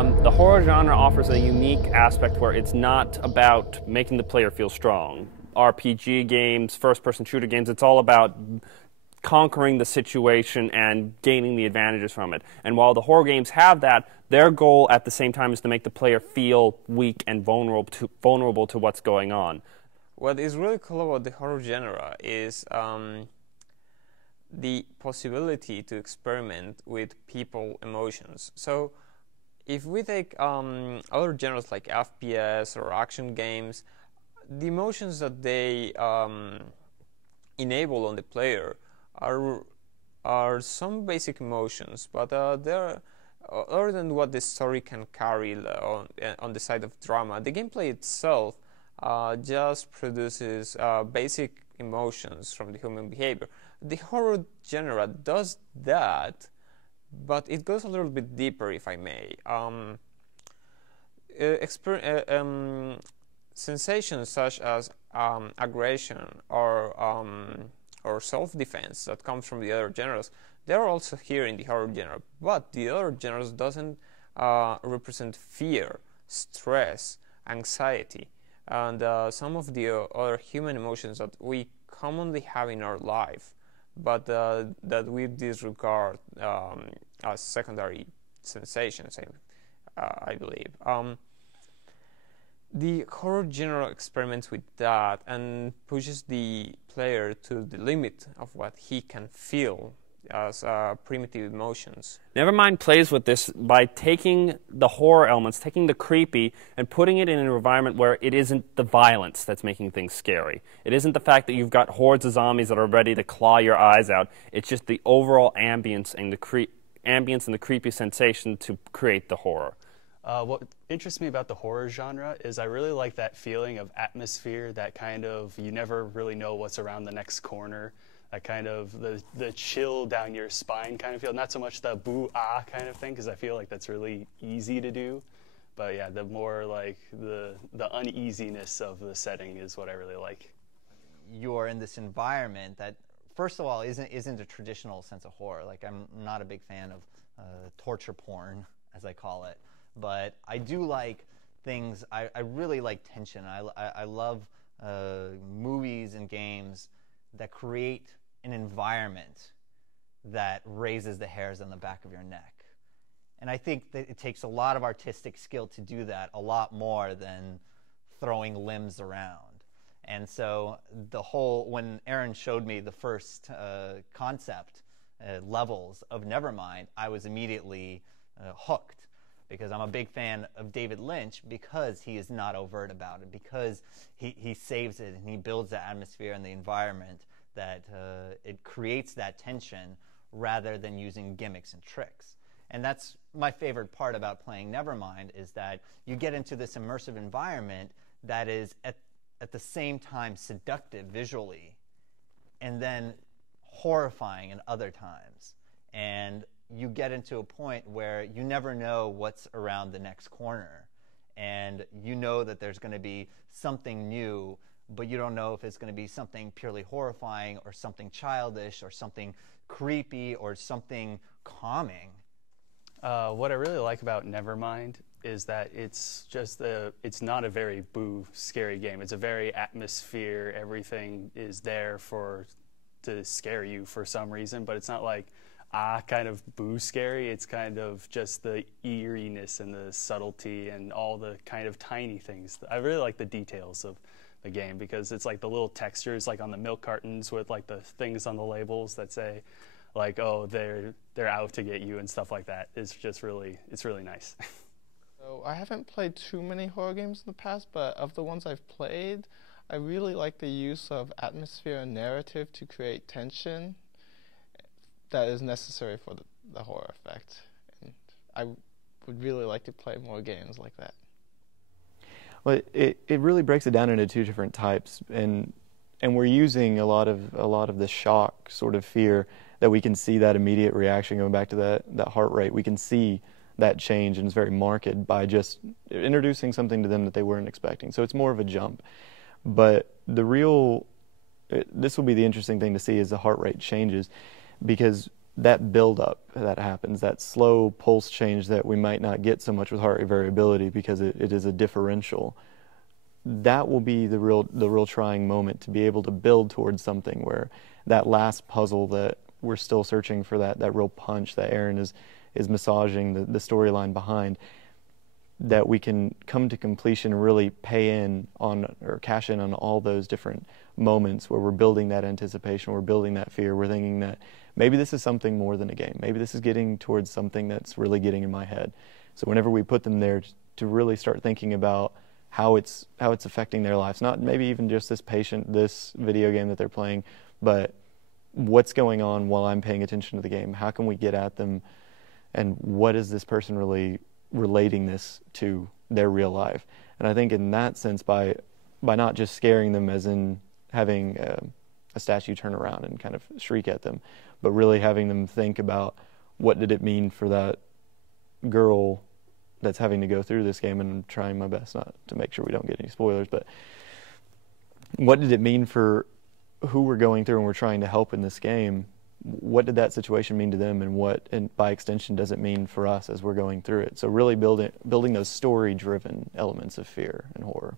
The horror genre offers a unique aspect where it's not about making the player feel strong. RPG games, first-person shooter games, it's all about conquering the situation and gaining the advantages from it. And while the horror games have that, their goal at the same time is to make the player feel weak and vulnerable to what's going on. What is really cool about the horror genre is the possibility to experiment with people emotions. So if we take other genres like FPS or action games, the emotions that they enable on the player are some basic emotions, but they're other than what the story can carry on the side of drama. The gameplay itself just produces basic emotions from the human behavior. The horror genre does that, but it goes a little bit deeper, if I may. Sensations such as aggression or self-defense that comes from the other genres, they're also here in the horror genre, but the other genres doesn't represent fear, stress, anxiety, and some of the other human emotions that we commonly have in our life, but that we disregard as secondary sensations, I believe. The horror genre experiments with that and pushes the player to the limit of what he can feel as primitive emotions. Nevermind plays with this by taking the horror elements, taking the creepy, and putting it in an environment where it isn't the violence that's making things scary. It isn't the fact that you've got hordes of zombies that are ready to claw your eyes out. It's just the overall ambience and the creepy sensation to create the horror. What interests me about the horror genre is I really like that feeling of atmosphere, that kind of you never really know what's around the next corner, that kind of the chill down your spine kind of feel, not so much the boo-ah kind of thing, because I feel like that's really easy to do. But yeah, the more like the uneasiness of the setting is what I really like. You're in this environment that, first of all, isn't a traditional sense of horror. Like, I'm not a big fan of torture porn, as I call it. But I do like things, I really like tension. I love movies and games that create an environment that raises the hairs on the back of your neck. And I think that it takes a lot of artistic skill to do that, a lot more than throwing limbs around. And so when Aaron showed me the first concept levels of Nevermind, I was immediately hooked. Because I'm a big fan of David Lynch because he is not overt about it, because he saves it and he builds the atmosphere and the environment that it creates that tension rather than using gimmicks and tricks. And that's my favorite part about playing Nevermind, is that you get into this immersive environment that is at the same time seductive visually and then horrifying in other times. And you get into a point where you never know what's around the next corner, and you know that there's going to be something new, but you don't know if it's going to be something purely horrifying or something childish or something creepy or something calming. What I really like about Nevermind is that it's not a very scary game. It's a very atmosphere. Everything is there to scare you for some reason, but it's not like kind of boo scary. It's kind of just the eeriness and the subtlety and all the kind of tiny things. I really like the details of the game because it's like the little textures like on the milk cartons with like the things on the labels that say like, oh, they're out to get you and stuff like that. It's really nice. So I haven't played too many horror games in the past, but of the ones I've played, I really like the use of atmosphere and narrative to create tension that is necessary for the horror effect. And I would really like to play more games like that. Well, it really breaks it down into two different types, and we're using a lot of the shock sort of fear that we can see that immediate reaction going back to that heart rate. We can see that change, and it's very marked by just introducing something to them that they weren't expecting. So it's more of a jump. But this will be the interesting thing to see as the heart rate changes, because that build-up that happens, that slow pulse change that we might not get so much with heart rate variability because it is a differential, that will be the real trying moment, to be able to build towards something where that last puzzle that we're still searching for, that real punch that Aaron is massaging the storyline behind, that we can come to completion and really pay in on, or cash in on, all those different moments where we're building that anticipation, we're building that fear, we're thinking that maybe this is something more than a game, maybe this is getting towards something that's really getting in my head. So whenever we put them there, to really start thinking about how it's affecting their lives, not maybe even just this video game that they're playing, but what's going on while I'm paying attention to the game. How can we get at them, and what is this person really relating this to their real life? And I think in that sense, by not just scaring them as in having a statue turn around and kind of shriek at them, but really having them think about, what did it mean for that girl that's having to go through this game, and I'm trying my best not to make sure we don't get any spoilers, but what did it mean for who we're going through and we're trying to help in this game? What did that situation mean to them, and what, and by extension, does it mean for us as we're going through it? So really building those story-driven elements of fear and horror.